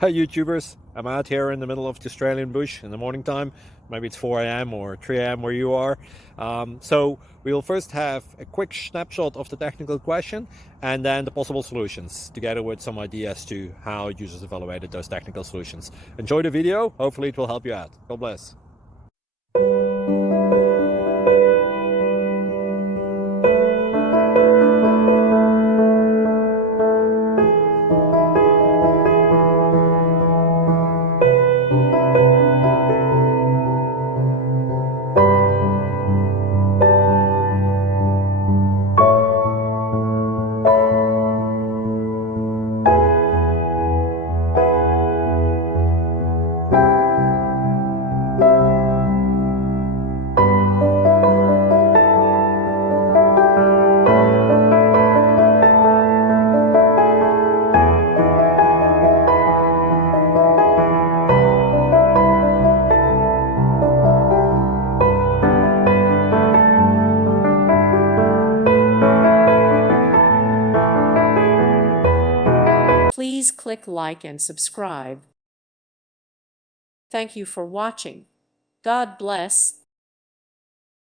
Hi YouTubers, I'm out here in the middle of the Australian bush in the morning time. Maybe it's 4 a.m. or 3 a.m. where you are. So we will first have a quick snapshot of the technical question and then the possible solutions, together with some ideas to how users evaluated those technical solutions. Enjoy the video, hopefully it will help you out. God bless. Please click like and subscribe. Thank you for watching. God bless.